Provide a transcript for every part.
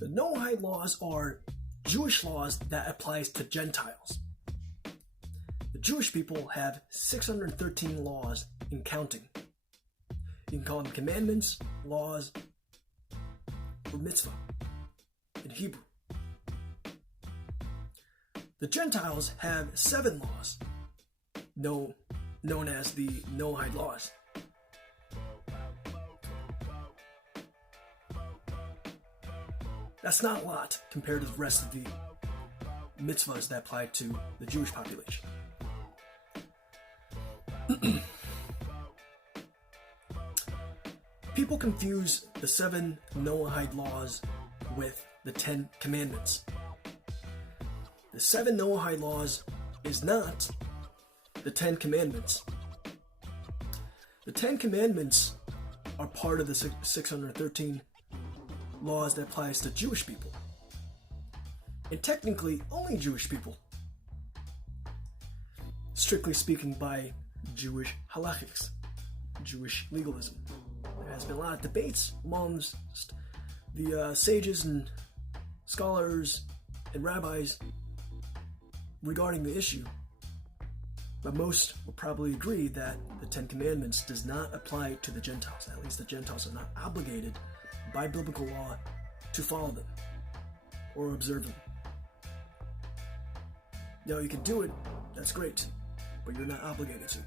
The Noahide laws are Jewish laws that applies to Gentiles. The Jewish people have 613 laws in counting. You can call them commandments, laws, or mitzvah in Hebrew. The Gentiles have 7 laws, known as the Noahide laws. That's not a lot compared to the rest of the mitzvahs that apply to the Jewish population. People confuse the 7 Noahide laws with the 10 commandments. The 7 Noahide laws is not the 10 commandments. The 10 commandments are part of the 613 laws that applies to Jewish people. And technically only Jewish people. Strictly speaking, by Jewish halachics, Jewish legalism. There has been a lot of debates amongst the sages and scholars and rabbis regarding the issue, but most will probably agree that the 10 Commandments does not apply to the Gentiles. At least the Gentiles are not obligated by biblical law to follow them or observe them. Now, you can do it, that's great, but you're not obligated to,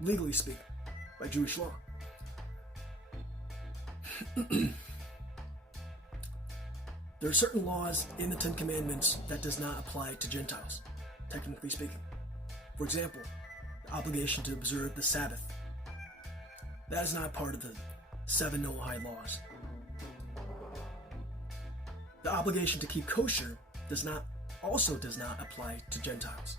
legally speaking, by Jewish law. There are certain laws in the 10 Commandments that does not apply to Gentiles, technically speaking. For example, the obligation to observe the Sabbath. That is not part of the 7 Noahide laws. The obligation to keep kosher does not apply to Gentiles.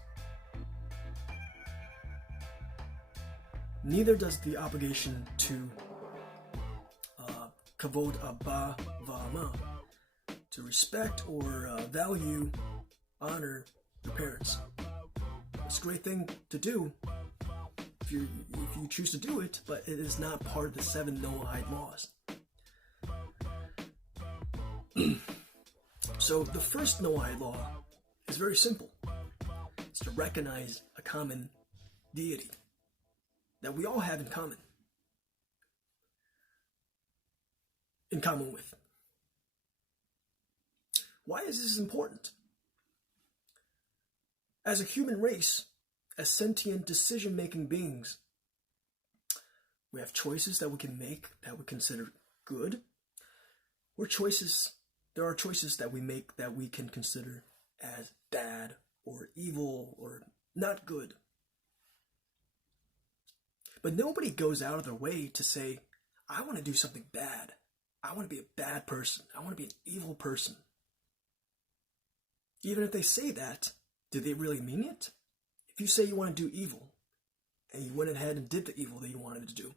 Neither does the obligation to kavod abba v'ama, to respect or value, honor your parents. It's a great thing to do if you choose to do it, but it is not part of the 7 Noahide laws. So the first Noahide law is very simple. It's to recognize a common deity that we all have in common with. Why is this important? As a human race, as sentient decision-making beings, we have choices that we can make that we consider good, or there are choices that we make that we can consider as bad or evil or not good. But nobody goes out of their way to say, I want to do something bad. I want to be a bad person. I want to be an evil person. Even if they say that, do they really mean it? If you say you want to do evil, and you went ahead and did the evil that you wanted to do,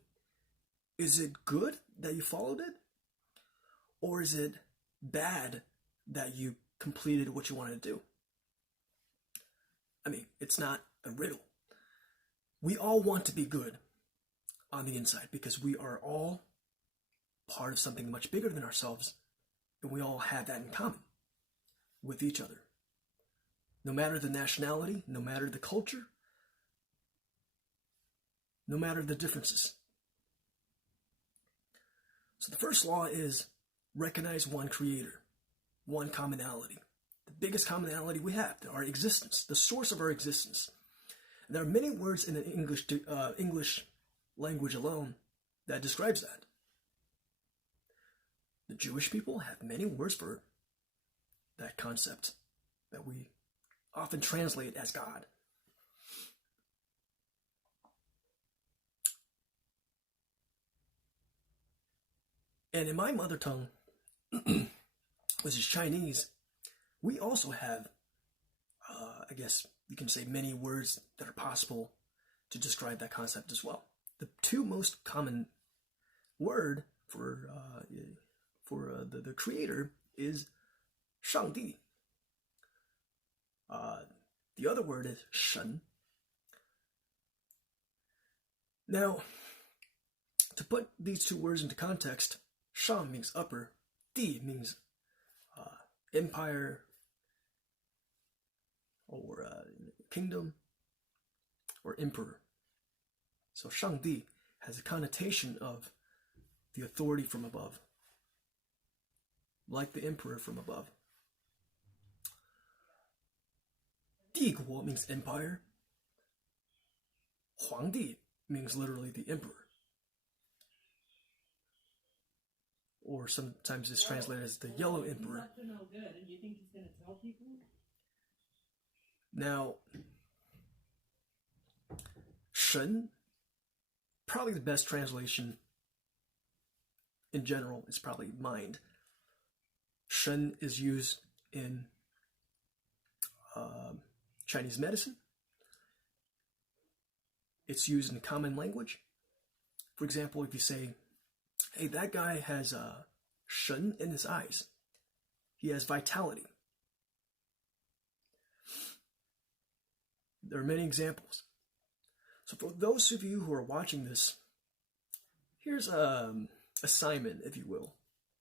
is it good that you followed it? Or is it bad that you completed what you wanted to do? I mean, it's not a riddle. We all want to be good on the inside because we are all part of something much bigger than ourselves, and we all have that in common with each other. No matter the nationality, no matter the culture, no matter the differences. So the first law is recognize one creator, one commonality. The biggest commonality we have, our existence, the source of our existence. And there are many words in the English language alone that describes that. The Jewish people have many words for that concept that we often translate as God. And in my mother tongue, which is Chinese, we also have, I guess you can say, many words that are possible to describe that concept as well. The 2 most common word for the creator is 上帝. The other word is 神. Now, to put these 2 words into context, 上 means upper, 帝 means empire or kingdom or emperor. So 上帝 has a connotation of the authority from above, like the emperor from above. 帝国 means empire. 皇帝 means literally the emperor. Or sometimes it's translated as the yellow emperor. Now, 神, probably the best translation in general is probably mind. 神 is used in Chinese medicine. It's used in common language. For example, if you say, hey, that guy has 神 in his eyes. He has vitality. There are many examples. So for those of you who are watching this, here's an assignment, if you will.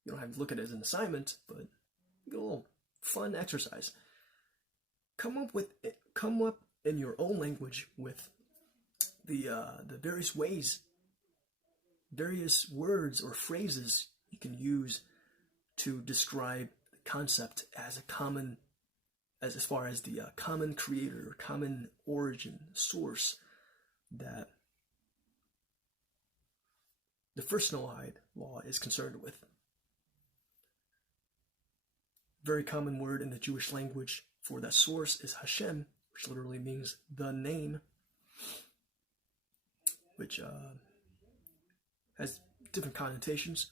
You don't have to look at it as an assignment, but a little fun exercise. Come up in your own language with the various ways, various words or phrases you can use to describe the concept as a common, as far as the common creator, common origin, source that the first Noahide law is concerned with. Very common word in the Jewish language for that source is Hashem, which literally means the name, which has different connotations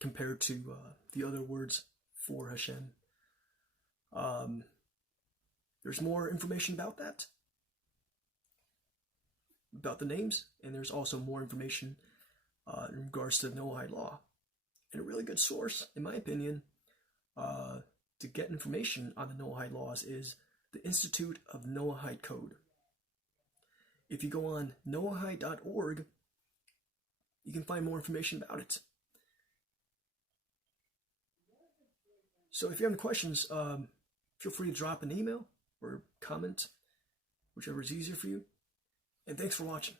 compared to the other words for Hashem. There's more information about that, about the names, and there's also more information in regards to the Noahide law. And a really good source, in my opinion, to get information on the Noahide laws is the Institute of Noahide Code. If you go on noahide.org, you can find more information about it. So if you have any questions, feel free to drop an email or comment, whichever is easier for you. And thanks for watching.